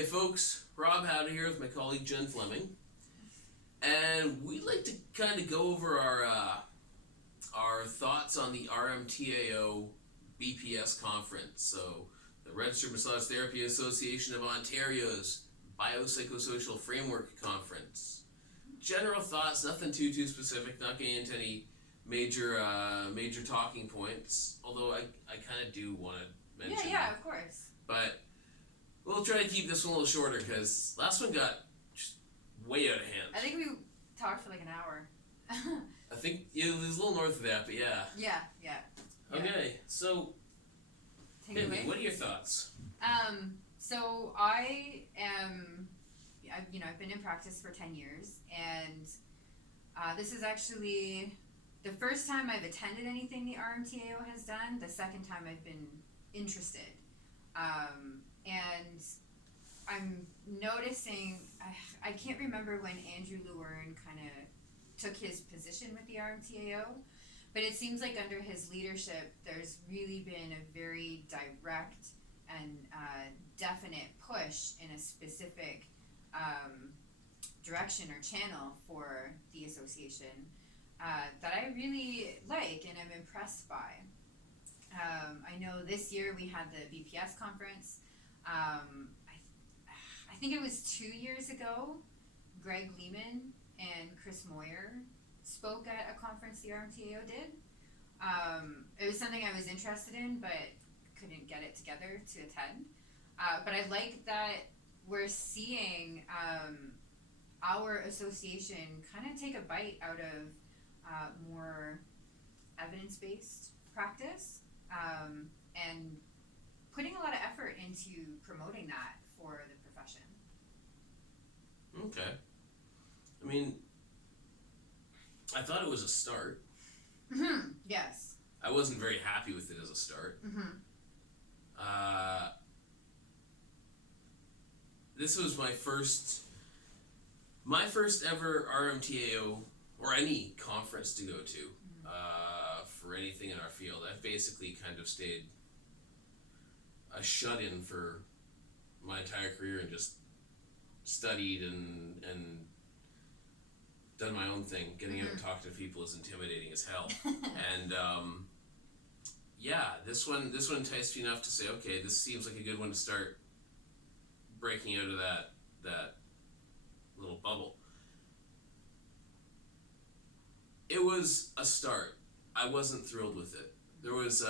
Hey folks, Rob Haddow here with my colleague Jenn Fleming, and we'd like to kind of go over our thoughts on the RMTAO BPS conference. So, the Registered Massage Therapy Association of Ontario's Biopsychosocial Framework Conference. General thoughts, nothing too specific, not getting into any major talking points, although I kind of do want to mention Yeah, of course. But we'll try to keep this one a little shorter because last one got just way out of hand. I think we talked for like an hour. I think it was a little north of that, but yeah. Yeah. Okay, so Take it away. What are your thoughts? So I am, I've been in practice for 10 years, and this is actually the first time I've attended anything the RMTAO has done, the second time I've been interested. And I'm noticing, I can't remember when Andrew Lewern kind of took his position with the RMTAO, but it seems like under his leadership, there's really been a very direct and definite push in a specific direction or channel for the association that I really like and am impressed by. I know this year we had the BPS conference. I think it was 2 years ago, Greg Lehman and Chris Moyer spoke at a conference the RMTAO did. It was something I was interested in, but couldn't get it together to attend. But I like that we're seeing our association kind of take a bite out of more evidence-based practice and putting a lot of effort into promoting that for the profession. Okay. I mean, I thought it was a start. Mm-hmm. Yes. I wasn't very happy with it as a start. Mm-hmm. This was my first ever RMTAO or any conference to go to for anything in our field. I've basically kind of stayed a shut-in for my entire career and just studied and done my own thing. Getting out and talking to people is intimidating as hell. And this one enticed me enough to say, okay, this seems like a good one to start breaking out of that little bubble. It was a start. I wasn't thrilled with it. There was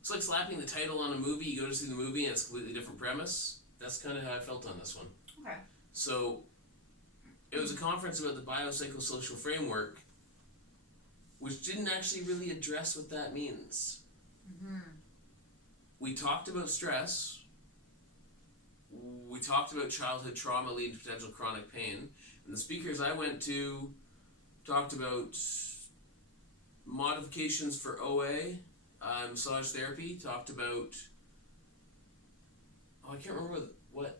it's like slapping the title on a movie. You go to see the movie and it's a completely different premise. That's kind of how I felt on this one. Okay. So, it was a conference about the biopsychosocial framework, which didn't actually really address what that means. Mm-hmm. We talked about stress. We talked about childhood trauma leading to potential chronic pain. And the speakers I went to talked about modifications for OA, massage therapy, talked about, I can't remember what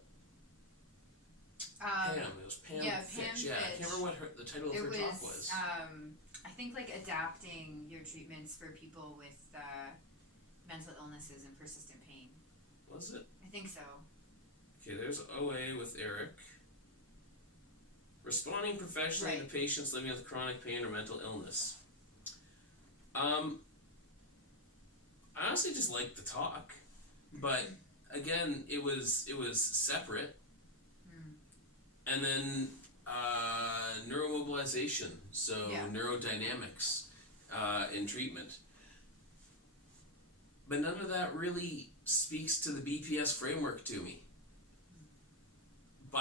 Pam, it was Pam Fitch. Yeah, I can't remember what the title of her talk was. I think like adapting your treatments for people with mental illnesses and persistent pain. Was it? I think so. Okay, there's OA with Eric. Responding professionally to patients living with chronic pain or mental illness. I honestly just liked the talk, but again, it was separate. And then neuromobilization, so neurodynamics in treatment. But none of that really speaks to the BPS framework to me. The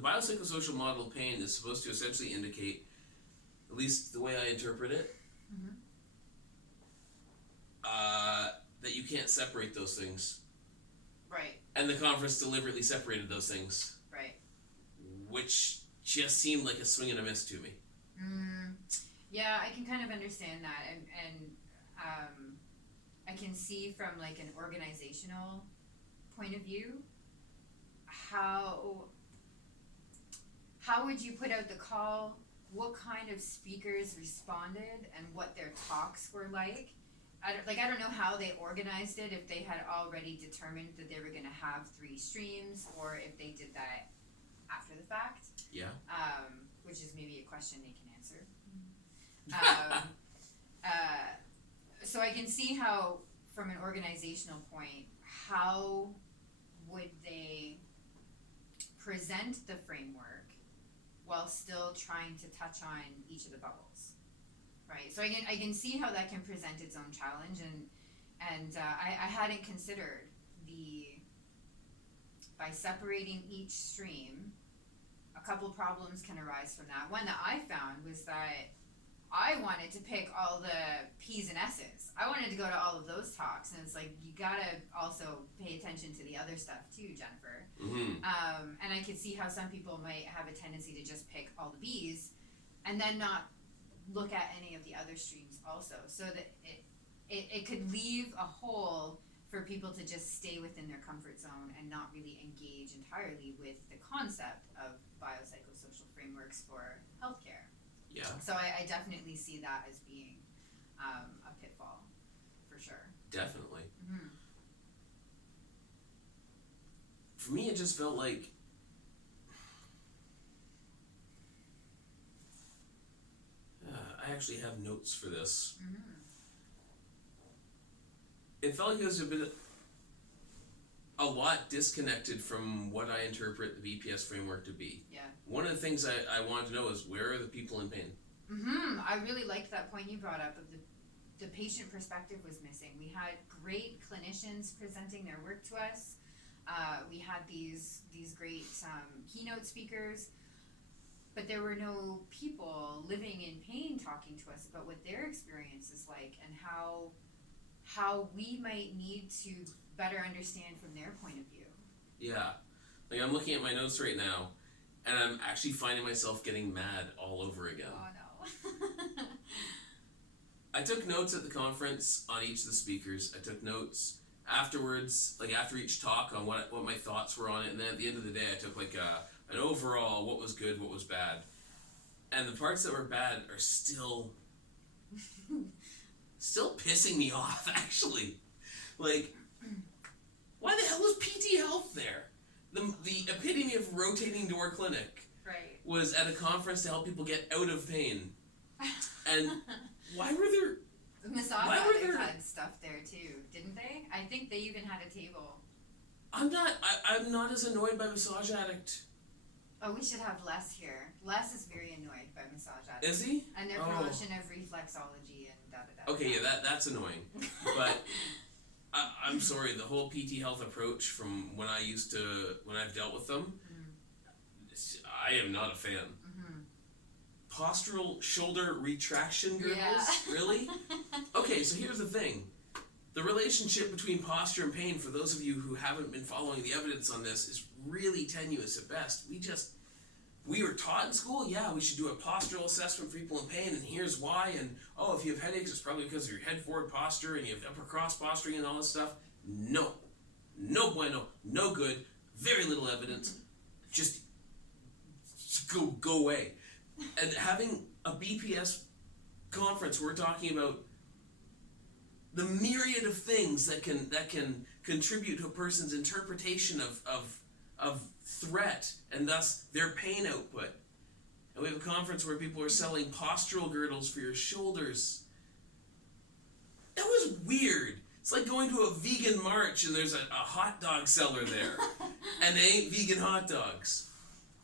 biopsychosocial model of pain is supposed to essentially indicate, at least the way I interpret it, that you can't separate those things. Right. And the conference deliberately separated those things. Right. Which just seemed like a swing and a miss to me. Yeah, I can kind of understand that, and I can see from like an organizational point of view how would you put out the call, what kind of speakers responded, and what their talks were like, I don't know how they organized it, if they had already determined that they were going to have 3 streams, or if they did that after the fact. Yeah. Which is maybe a question they can answer. So I can see how, from an organizational point, how would they present the framework while still trying to touch on each of the bubbles, right? So I can see how that can present its own challenge, and I hadn't considered by separating each stream, a couple problems can arise from that. One that I found was that I wanted to pick all the P's and S's. I wanted to go to all of those talks, and it's like, you gotta also pay attention to the other stuff too, Jennifer. Mm-hmm. And I could see how some people might have a tendency to just pick all the B's and then not look at any of the other streams also, so that it could leave a hole for people to just stay within their comfort zone and not really engage entirely with the concept of biopsychosocial frameworks for healthcare. Yeah. So I definitely see that as being a pitfall, for sure. Definitely. Mm-hmm. For me, it just felt like I actually have notes for this. Mm-hmm. It felt like it was a lot disconnected from what I interpret the BPS framework to be. Yeah. One of the things I wanted to know is, where are the people in pain? Mm-hmm. I really liked that point you brought up of the patient perspective was missing. We had great clinicians presenting their work to us. We had these great keynote speakers, but there were no people living in pain talking to us about what their experience is like, and how we might need to better understand from their point of view. Yeah. Like, I'm looking at my notes right now, and I'm actually finding myself getting mad all over again. Oh no. I took notes at the conference on each of the speakers. I took notes afterwards, like after each talk, on what my thoughts were on it, and then at the end of the day I took like an overall, what was good, what was bad. And the parts that were bad are still pissing me off, actually. Like, why the hell is PT Health there? The epitome of rotating door clinic Right. was at a conference to help people get out of pain. And why were there... Massage Why were addicts there- had stuff there too, didn't they? I think they even had a table. I'm not as annoyed by massage addict. Oh, we should have Les here. Les is very annoyed by massage addicts. Is he? And their Oh. promotion of reflexology and da-da-da. Okay, yeah, that's annoying. But I'm sorry, the whole PT Health approach from when I've dealt with them, I am not a fan. Mm-hmm. Postural shoulder retraction girdles? Yeah. Really? Okay, so here's the thing. The relationship between posture and pain, for those of you who haven't been following the evidence on this, is really tenuous at best. We were taught in school, yeah, we should do a postural assessment for people in pain, and here's why, and if you have headaches, it's probably because of your head forward posture, and you have upper cross posturing and all this stuff. No bueno, no good, very little evidence, just go away. And having a BPS conference where we're talking about the myriad of things that can contribute to a person's interpretation of threat and thus their pain output. And we have a conference where people are selling postural girdles for your shoulders. That was weird. It's like going to a vegan march and there's a hot dog seller there and they ain't vegan hot dogs.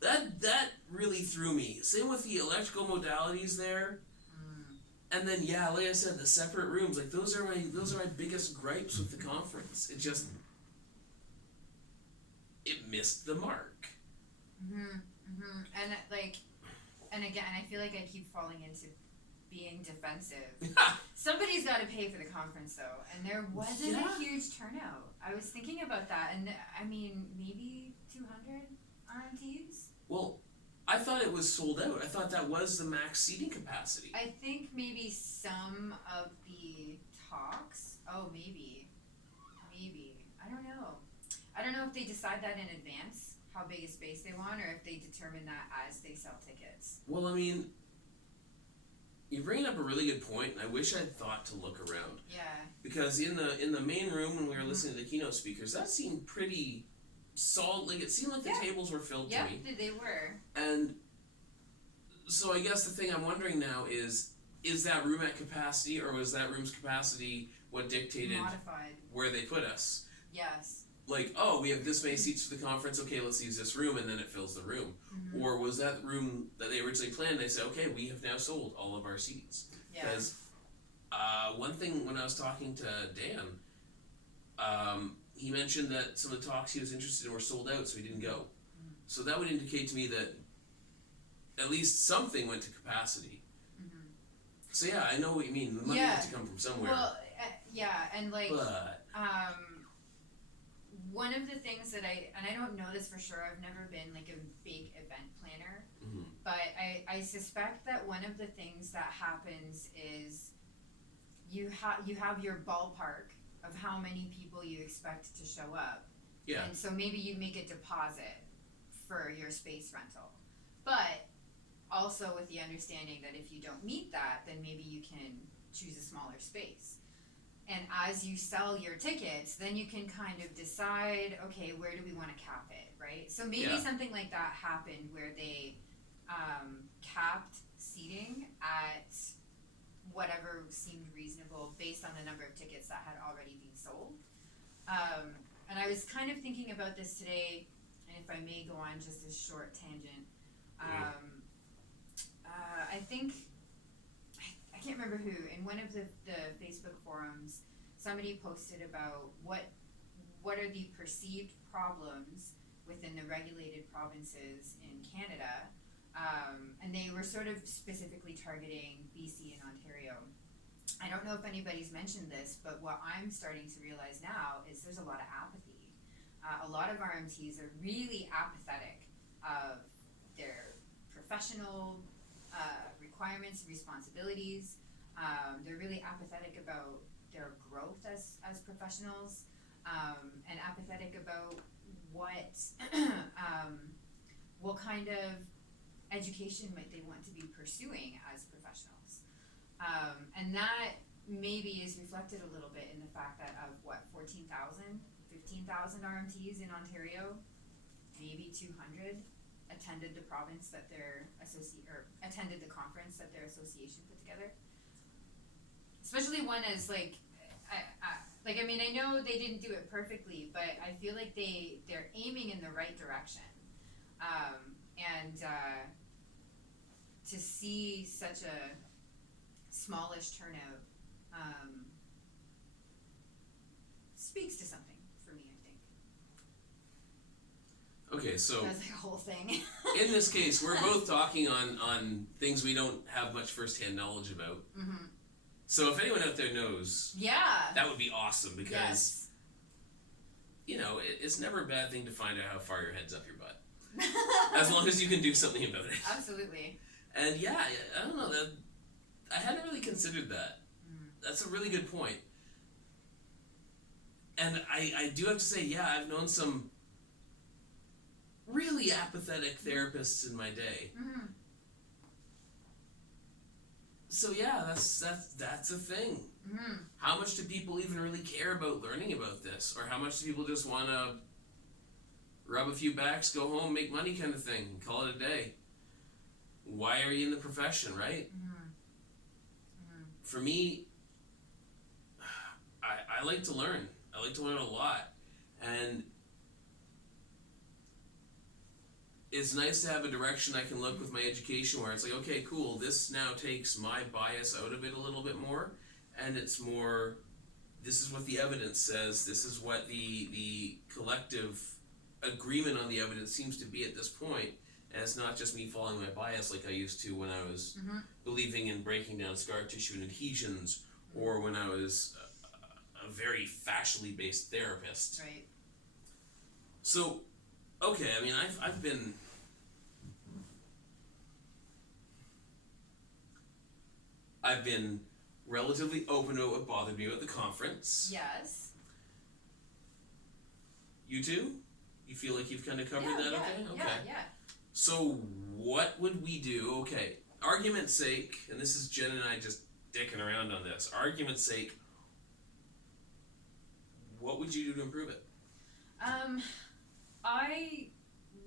That really threw me. Same with the electrical modalities there. And then, yeah, like I said, the separate rooms, like those are my biggest gripes with the conference. It missed the mark. And again, I feel like I keep falling into being defensive. Somebody's got to pay for the conference though, and there wasn't a huge turnout. I was thinking about that, and I mean, maybe 200 RMTs? Well, I thought it was sold out. I thought that was the max seating capacity. I think maybe some of the talks. Oh, maybe. I don't know. I don't know if they decide that in advance, how big a space they want, or if they determine that as they sell tickets. Well, I mean, you're bringing up a really good point, and I wish I'd thought to look around. Yeah. Because in the main room when we were listening to the keynote speakers, that seemed pretty solid. Like, it seemed like the tables were filled to me. Yeah, they were. And so I guess the thing I'm wondering now is that room at capacity, or was that room's capacity what dictated Modified. where they put us? Yes. Like, oh, we have this many seats for the conference, okay, let's use this room, and then it fills the room. Mm-hmm. Or was that room that they originally planned, they said, okay, we have now sold all of our seats. Yeah. Because one thing when I was talking to Dan, he mentioned that some of the talks he was interested in were sold out, so he didn't go. Mm-hmm. So that would indicate to me that at least something went to capacity. Mm-hmm. So yeah, I know what you mean. The money had to come from somewhere. Well, yeah, and like, but one of the things that I don't know this for sure, I've never been like a big event planner, mm-hmm. but I suspect that one of the things that happens is you have your ballpark of how many people you expect to show up. Yeah. And so maybe you make a deposit for your space rental. But also with the understanding that if you don't meet that, then maybe you can choose a smaller space. And as you sell your tickets, then you can kind of decide, okay, where do we want to cap it, right? So maybe something like that happened where they capped seating at whatever seemed reasonable based on the number of tickets that had already been sold. And I was kind of thinking about this today, and if I may go on just a short tangent. I think, I can't remember who, in one of the Facebook forums, somebody posted about what are the perceived problems within the regulated provinces in Canada, and they were sort of specifically targeting BC and Ontario. I don't know if anybody's mentioned this, but what I'm starting to realize now is there's a lot of apathy. A lot of RMTs are really apathetic of their professional requirements and responsibilities. They're really apathetic about their growth as professionals, and apathetic about what kind of education might they want to be pursuing as professionals. And that maybe is reflected a little bit in the fact that of 15,000 RMTs in Ontario, maybe 200 attended the province that their attended the conference that their association put together. Especially one as I mean, I know they didn't do it perfectly, but I feel like they're aiming in the right direction. And to see such a smallish turnout speaks to something for me, I think. Okay, so that's like a whole thing. in this case, we're both talking on things we don't have much first-hand knowledge about. Mm-hmm. So if anyone out there knows, that would be awesome, because you know, it's never a bad thing to find out how far your head's up your butt, as long as you can do something about it. Absolutely. And yeah, I don't know, that I hadn't really considered that. That's a really good point. And I do have to say, I've known some really apathetic therapists in my day. Mm-hmm. So that's a thing. Mm-hmm. How much do people even really care about learning about this? Or how much do people just want to rub a few backs, go home, make money kind of thing, and call it a day? Why are you in the profession, right? Mm-hmm. Mm-hmm. For me, I like to learn. I like to learn a lot. And it's nice to have a direction I can look with my education where it's like, okay, cool, this now takes my bias out of it a little bit more, and it's more, this is what the evidence says, this is what the collective agreement on the evidence seems to be at this point, and it's not just me following my bias like I used to when I was believing in breaking down scar tissue and adhesions, or when I was a very fascially based therapist. Right. So, okay, I mean, I've been relatively open about what bothered me at the conference. Yes. You too? You feel like you've kind of covered that? Okay. Yeah. So what would we do? Okay, argument's sake, and this is Jen and I just dicking around on this, argument's sake, what would you do to improve it? I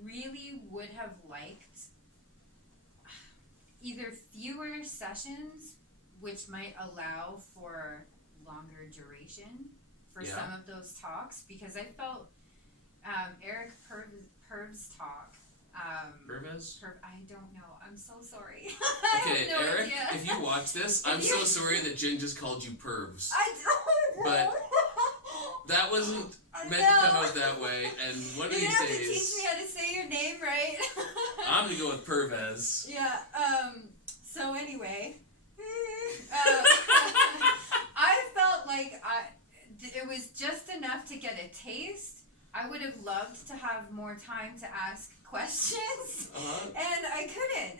really would have liked either fewer sessions, which might allow for longer duration for some of those talks, because I felt Eric Perv's talk. Pervez? I don't know. I'm so sorry. Okay, I have no Eric, idea. if you watch this, I'm so sorry that Jen just called you pervs. I don't know. But that wasn't meant to come out that way, and one of these You're gonna have to days, teach me how to say your name right. I'm gonna go with Pervez. Yeah, so anyway, I felt like it was just enough to get a taste. I would have loved to have more time to ask questions, and I couldn't.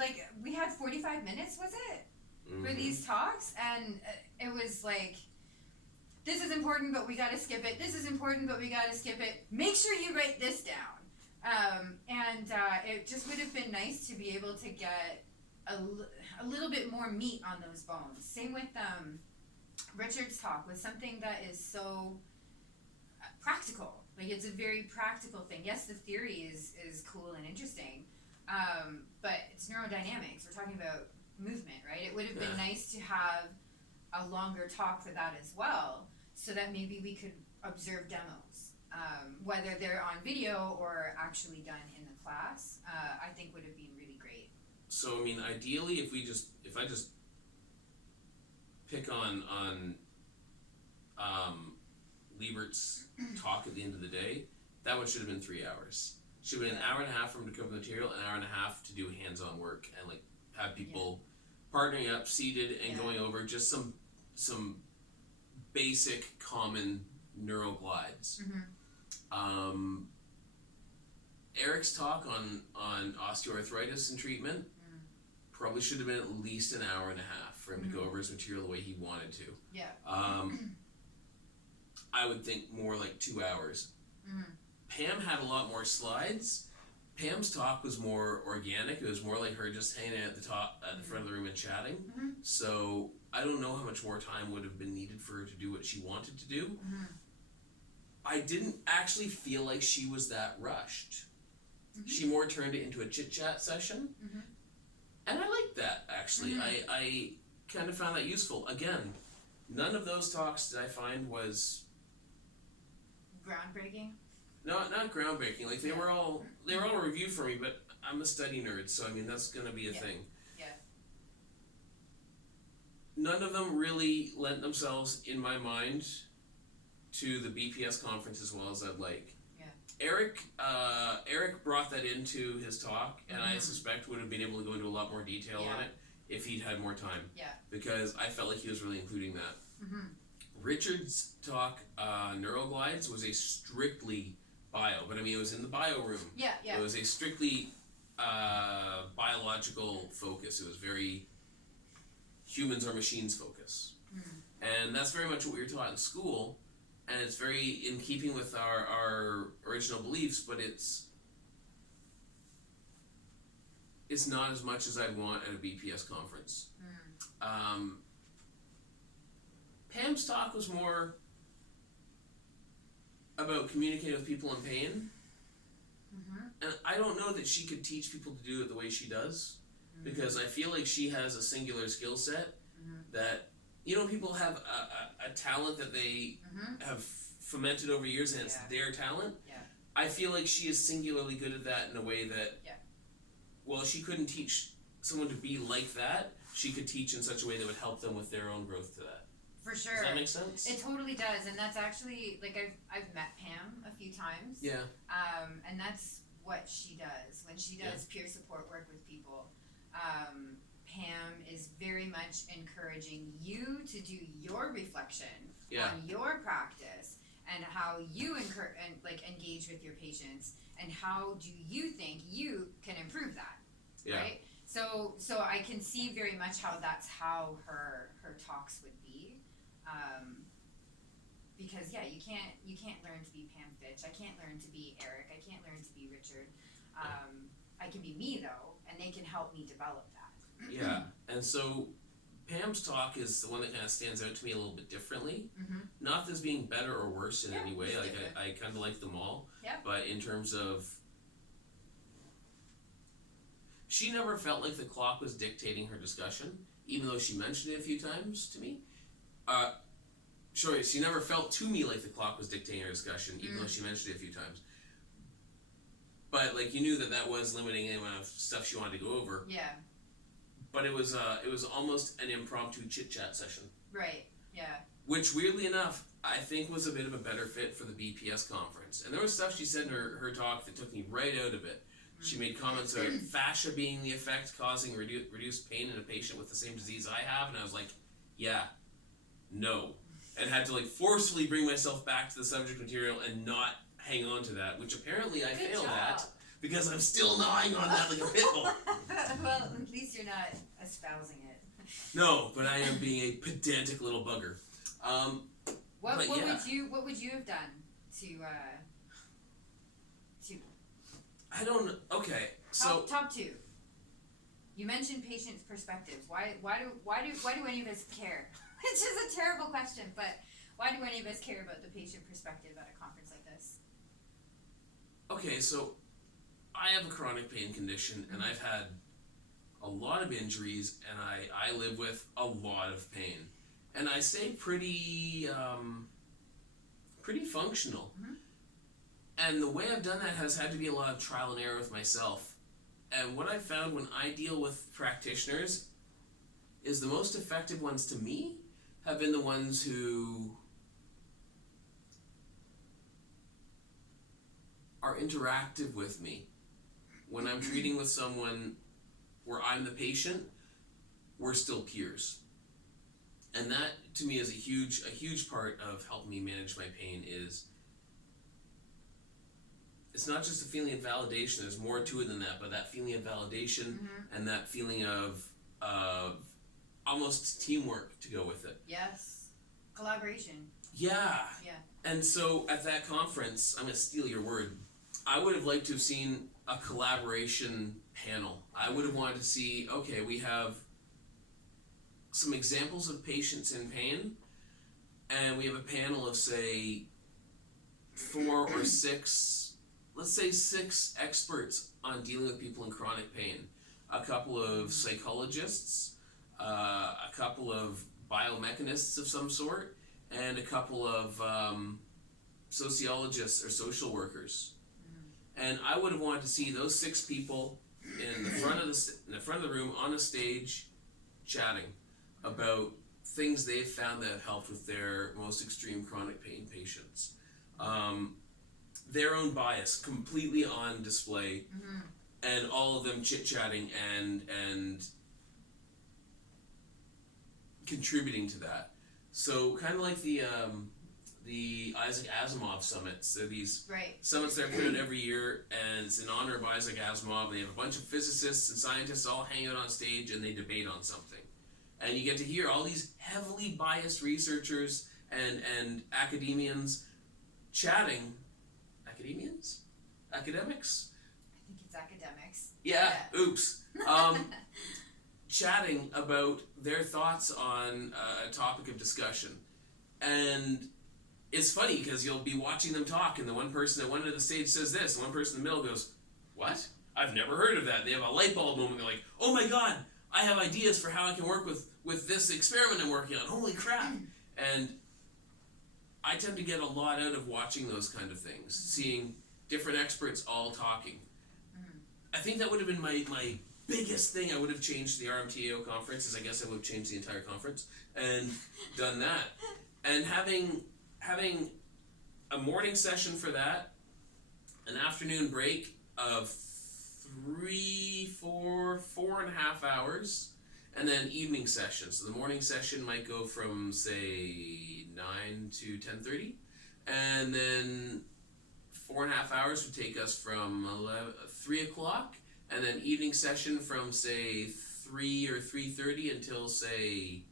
Like, we had 45 minutes, was it, for these talks, and it was like, this is important, but we gotta skip it. This is important, but we gotta skip it. Make sure you write this down. It just would have been nice to be able to get a little bit more meat on those bones. Same with Richard's talk was something that is so practical. Like, it's a very practical thing. Yes, the theory is cool and interesting, but it's neurodynamics. We're talking about movement, right? It would have been nice to have a longer talk for that as well, so that maybe we could observe demos, whether they're on video or actually done in the class. I think would have been really great. So, I mean, ideally, if I just pick on Liebert's talk at the end of the day, that one should have been 3 hours. Should have been an hour and a half for him to cover the material, an hour and a half to do hands-on work, and like have people partnering up, seated, and going over just some basic common neural glides. Eric's talk on osteoarthritis and treatment probably should have been at least an hour and a half for him to go over his material the way he wanted to. I would think more like 2 hours. Pam had a lot more slides. Pam's talk was more organic. It was more like her just hanging at the front of the room and chatting. So I don't know how much more time would have been needed for her to do what she wanted to do. I didn't actually feel like she was that rushed. She more turned it into a chit-chat session. And I liked that, actually. I kind of found that useful. Again, none of those talks that I find was groundbreaking. Not groundbreaking. Like, they were all a review for me, but I'm a study nerd, so I mean that's gonna be a thing. None of them really lent themselves, in my mind, to the BPS conference as well as I'd like. Eric brought that into his talk, and I suspect would have been able to go into a lot more detail on it if he'd had more time. Because I felt like he was really including that. Richard's talk, Neuroglides, was a strictly bio, but I mean it was in the bio room. It was a strictly biological focus. It was very humans or machines focus. And that's very much what we were taught in school, and it's very in keeping with our original beliefs, but it's not as much as I'd want at a BPS conference. Pam's talk was more about communicating with people in pain. And I don't know that she could teach people to do it the way she does, because I feel like she has a singular skill set that, people have a talent that they have fomented over years, and it's their talent. I feel like she is singularly good at that in a way that, well, she couldn't teach someone to be like that. She could teach in such a way that would help them with their own growth to that. For sure. Does that make sense? It totally does, and that's actually, like, I've met Pam a few times. And that's what she does when she does peer support work with people. Pam is very much encouraging you to do your reflection on your practice and how you engage with your patients, and how do you think you can improve that, right? So I can see very much how that's how her talks would be. Because you can't learn to be Pam Fitch. I can't learn to be Eric. I can't learn to be Richard. I can be me though, and they can help me develop that. Yeah, and so Pam's talk is the one that kind of stands out to me a little bit differently. Mm-hmm. Not as being better or worse in any way. it's Like different. I kind of like them all. Yeah. But in terms of, she never felt like the clock was dictating her discussion, even though she mentioned it a few times to me. Sorry, she never felt to me like the clock was dictating her discussion, even though she mentioned it a few times. But like you knew that was limiting the amount of stuff she wanted to go over. Yeah. But it was almost an impromptu chit chat session. Right. Yeah. Which weirdly enough, I think was a bit of a better fit for the BPS conference. And there was stuff she said in her talk that took me right out of it. She made comments about fascia being the effect causing reduced pain in a patient with the same disease I have, and I was like, yeah, no. And had to like forcefully bring myself back to the subject material and not hang on to that, which apparently I Good failed job. at because I'm still gnawing on that like a pit bull. Well, at least you're not espousing it. No, but I am being a pedantic little bugger. What But yeah. would you have done to I don't. Okay, so top two? You mentioned patients' perspectives. Why do any of us care? It's just a terrible question, but why do any of us care about the patient perspective at a conference like this? okay, so I have a chronic pain condition, and I've had a lot of injuries, and I live with a lot of pain, and I stay pretty functional. Mm-hmm. And the way I've done that has had to be a lot of trial and error with myself. And what I've found when I deal with practitioners is the most effective ones to me have been the ones who are interactive with me. When I'm treating with someone where I'm the patient, we're still peers. And that to me is a huge part of helping me manage my pain. Is it's not just a feeling of validation, there's more to it than that, but that feeling of validation and that feeling of almost teamwork to go with it. Yes. Collaboration. Yeah. Yeah. And so at that conference, I'm going to steal your word, I would have liked to have seen a collaboration panel. I would have wanted to see, okay, we have some examples of patients in pain, and we have a panel of, say, 4 or 6, let's say 6 experts on dealing with people in chronic pain. A couple of psychologists, a couple of biomechanists of some sort, and a couple of sociologists or social workers. And I would have wanted to see those 6 people in the front of the room on a stage chatting about things they've found that have helped with their most extreme chronic pain patients. Their own bias completely on display, and all of them chit-chatting and contributing to that. So kind of like the Isaac Asimov summits. They're these summits that are put out every year, and it's in honor of Isaac Asimov. They have a bunch of physicists and scientists all hang out on stage, and they debate on something. And you get to hear all these heavily biased researchers and academians chatting. Academics? I think it's academics. Yeah. Oops. Chatting about their thoughts on a topic of discussion. And it's funny because you'll be watching them talk, and the one person at one end of the stage says this, and one person in the middle goes, "What? I've never heard of that." And they have a light bulb moment. They're like, "Oh my god, I have ideas for how I can work with this experiment I'm working on. Holy crap." And I tend to get a lot out of watching those kind of things, seeing different experts all talking. I think that would have been my biggest thing I would have changed the RMTAO conference, is I guess I would have changed the entire conference and done that. And having a morning session for that, an afternoon break of 4.5 hours, and then evening sessions. So the morning session might go from, say, 9 to 10:30, and then 4.5 hours would take us from 3 o'clock, and then evening session from, say, 3 or 3:30 until, say,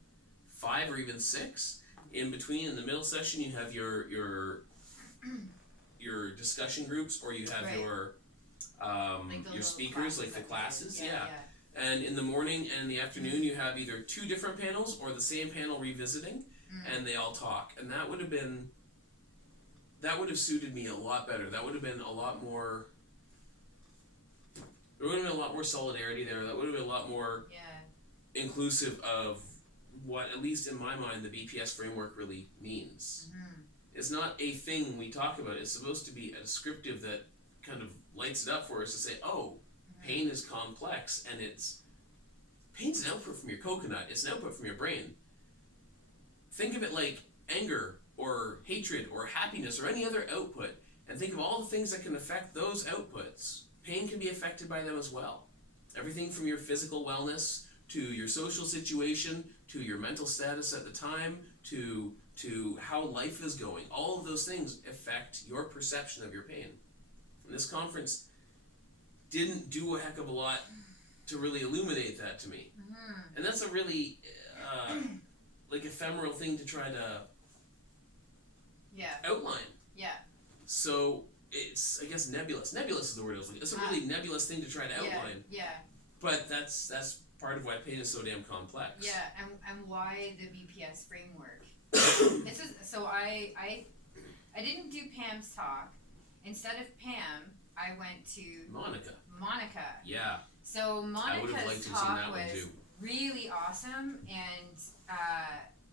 5 or even 6. In between, in the middle session, you have your discussion groups, or you have your speakers, like the classes, And in the morning and in the afternoon, you have either two different panels or the same panel revisiting, and they all talk. And that would have suited me a lot better. That would have been a lot more. There would have been a lot more solidarity there. That would have been a lot more inclusive of what, at least in my mind, the BPS framework really means. It's not a thing we talk about. It's supposed to be a descriptive that kind of lights it up for us to say, oh, pain is complex, and pain's an output from your coconut. It's an output from your brain. Think of it like anger or hatred or happiness or any other output, and think of all the things that can affect those outputs. Pain can be affected by them as well. Everything from your physical wellness to your social situation to your mental status at the time to how life is going. All of those things affect your perception of your pain. And this conference didn't do a heck of a lot to really illuminate that to me. And that's a really like ephemeral thing to try to outline. So it's, I guess, nebulous. Nebulous is the word I was looking. It's a really nebulous thing to try to outline. But that's part of why pain is so damn complex. And why the BPS framework. So I didn't do Pam's talk. Instead of Pam, I went to Monica. Yeah. So Monica's talk was really awesome, and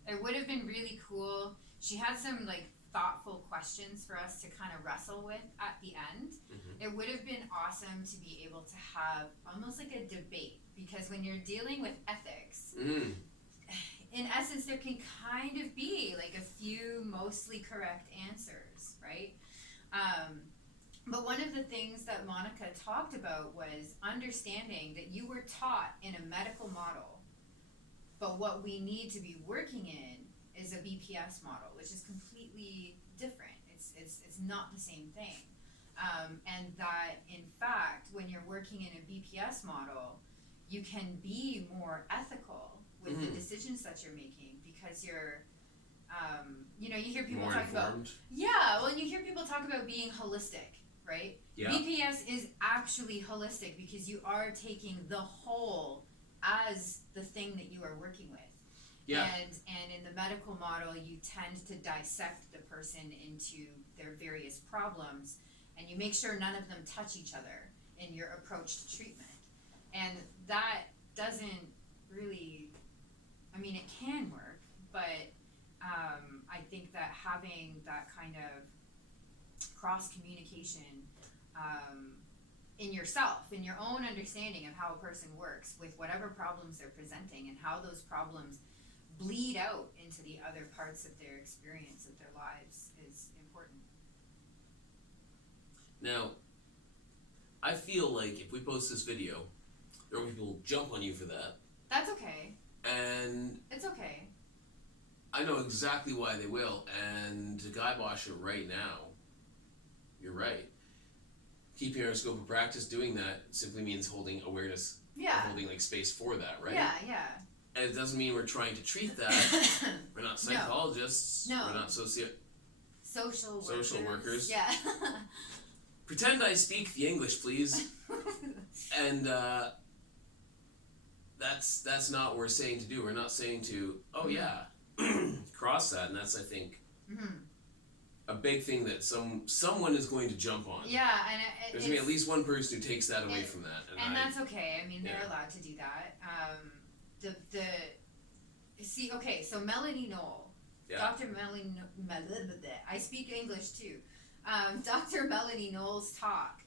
it would have been really cool. She had some like thoughtful questions for us to kind of wrestle with at the end. It would have been awesome to be able to have almost like a debate, because when you're dealing with ethics, in essence, there can kind of be like a few mostly correct answers, right? But one of the things that Monica talked about was understanding that you were taught in a medical model, but what we need to be working in is a BPS model, which is completely different. It's not the same thing. And that, in fact, when you're working in a BPS model, you can be more ethical with the decisions that you're making, because you're, you hear people more talk informed. about, you hear people talk about being holistic, right? Yeah. BPS is actually holistic, because you are taking the whole as the thing that you are working with. Yeah. And in the medical model, you tend to dissect the person into their various problems, and you make sure none of them touch each other in your approach to treatment. And that doesn't really, it can work, but I think that having that kind of cross communication in yourself, in your own understanding of how a person works with whatever problems they're presenting, and how those problems bleed out into the other parts of their experience of their lives, is important. Now, I feel like if we post this video, there will be people who jump on you for that. That's okay. And it's okay. I know exactly why they will, and to Guy-Bosh it right now, you're right. Keeping our scope of practice doing that simply means holding awareness, holding like space for that, right? Yeah. And it doesn't mean we're trying to treat that. We're not psychologists. No. We're not social workers. Yeah. Pretend I speak the English, please. And that's not what we're saying to do. We're not saying to, cross that. And that's, I think, a big thing that someone is going to jump on. Yeah, and there's going to be at least one person who takes that away from that. And that's okay. They're allowed to do that. So Melanie Knoll, Dr. Melanie, I speak English too. Dr. Melanie Knoll's talk,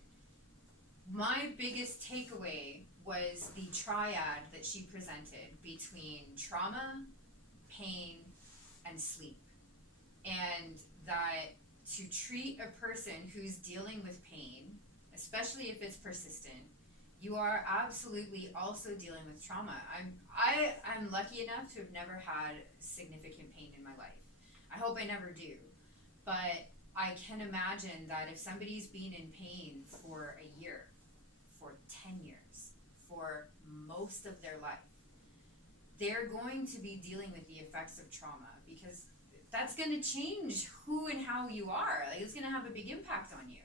my biggest takeaway was the triad that she presented between trauma, pain, and sleep. And that to treat a person who's dealing with pain, especially if it's persistent, you are absolutely also dealing with trauma. I'm lucky enough to have never had significant pain in my life. I hope I never do. But I can imagine that if somebody's been in pain for a year, for 10 years, for most of their life, they're going to be dealing with the effects of trauma, because that's going to change who and how you are. Like, it's going to have a big impact on you.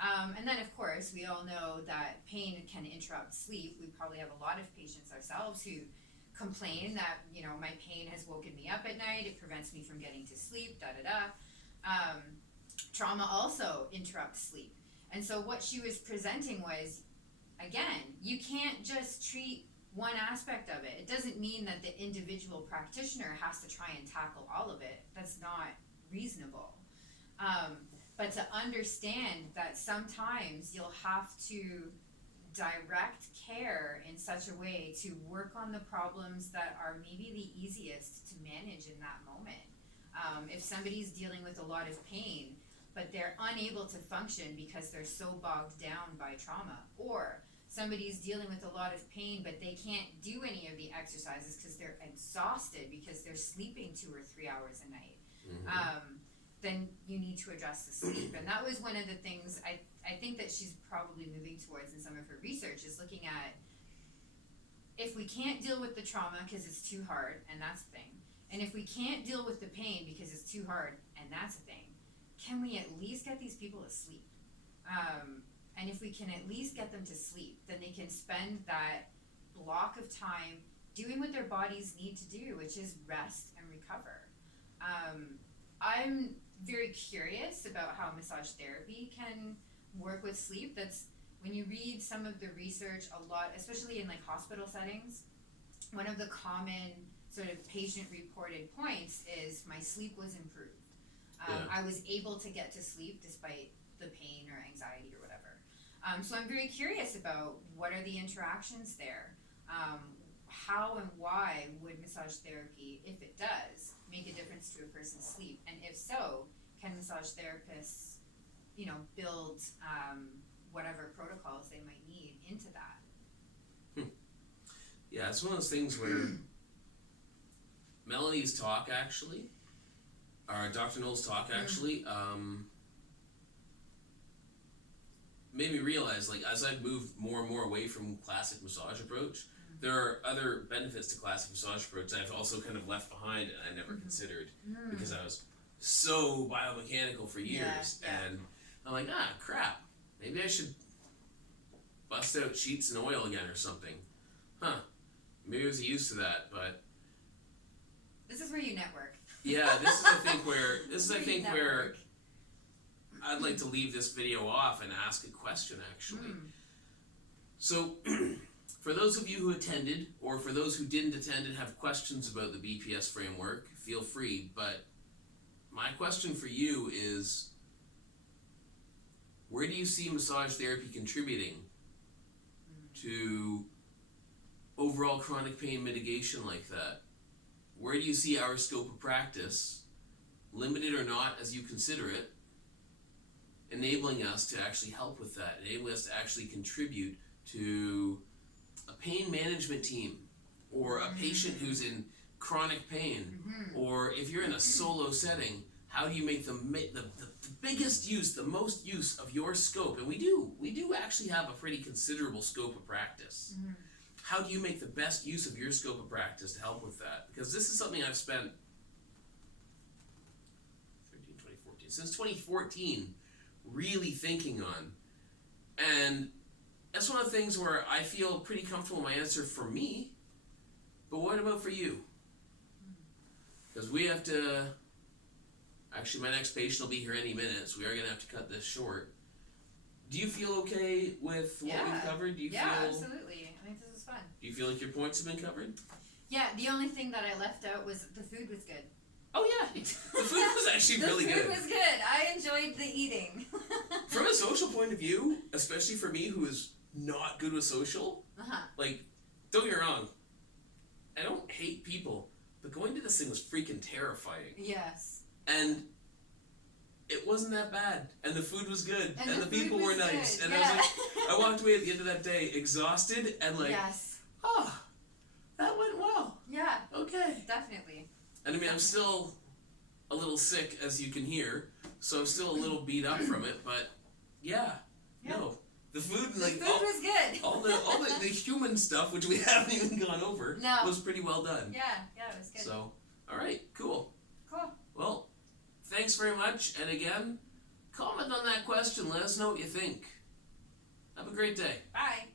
And then, of course, we all know that pain can interrupt sleep. We probably have a lot of patients ourselves who complain that, my pain has woken me up at night, it prevents me from getting to sleep, Trauma also interrupts sleep. And so what she was presenting was, again, you can't just treat one aspect of it. It doesn't mean that the individual practitioner has to try and tackle all of it. That's not reasonable. But to understand that sometimes you'll have to direct care in such a way to work on the problems that are maybe the easiest to manage in that moment. If somebody's dealing with a lot of pain, but they're unable to function because they're so bogged down by trauma, or somebody's dealing with a lot of pain, but they can't do any of the exercises because they're exhausted because they're sleeping 2 or 3 hours a night. Then you need to address the sleep. And that was one of the things I think that she's probably moving towards in some of her research, is looking at, if we can't deal with the trauma because it's too hard, and that's a thing, and if we can't deal with the pain because it's too hard, and that's a thing, can we at least get these people to sleep? And if we can at least get them to sleep, then they can spend that block of time doing what their bodies need to do, which is rest and recover. I'm very curious about how massage therapy can work with sleep. That's, when you read some of the research, a lot, especially in like hospital settings, one of the common sort of patient reported points is, my sleep was improved. I was able to get to sleep despite the pain or anxiety or whatever. So I'm very curious about what are the interactions there. How and why would massage therapy, if it does, make a difference to a person's sleep? And if so, can massage therapists, build whatever protocols they might need into that? Yeah, it's one of those things where Melanie's talk actually, or Dr. Knoll's talk actually, made me realize, like, as I've moved more and more away from classic massage approach, there are other benefits to classic massage approach that I've also kind of left behind and I never considered, because I was so biomechanical for years. And I'm like, crap, maybe I should bust out sheets and oil again or something. Maybe I was used to that, but this is where you network. Yeah, this is I think where I'd like to leave this video off and ask a question actually. So for those of you who attended, or for those who didn't attend and have questions about the BPS framework, feel free. But my question for you is, where do you see massage therapy contributing to overall chronic pain mitigation like that? Where do you see our scope of practice, limited or not as you consider it, enabling us to actually help with that, enabling us to actually contribute to a pain management team, or a patient who's in chronic pain, or if you're in a solo setting, how do you make the biggest use, the most use of your scope? And we do actually have a pretty considerable scope of practice. How do you make the best use of your scope of practice to help with that? Because this is something I've spent 2014, since 2014 really thinking on. And that's one of the things where I feel pretty comfortable in my answer for me. But what about for you? Because we have to, actually my next patient will be here any minute, so we are going to have to cut this short. Do you feel okay with what we've covered? Do you feel, absolutely. I think this is fun. Do you feel like your points have been covered? Yeah, the only thing that I left out was the food was good. Oh yeah, the food was actually really good. The food was good. I enjoyed the eating. From a social point of view, especially for me who is not good with social, like, don't get me wrong, I don't hate people, but going to this thing was freaking terrifying. Yes. And it wasn't that bad, and the food was good, and the people were nice, and I was like, I walked away at the end of that day exhausted and like, oh, that went well. Yeah. Okay. Definitely. And I mean, I'm still a little sick, as you can hear, so I'm still a little beat up from it, but no. The food, the food was good. all the human stuff, which we haven't even gone over, was pretty well done. Yeah, it was good. So, alright, cool. Cool. Well, thanks very much, and again, Comment on that question. Let us know what you think. Have a great day. Bye.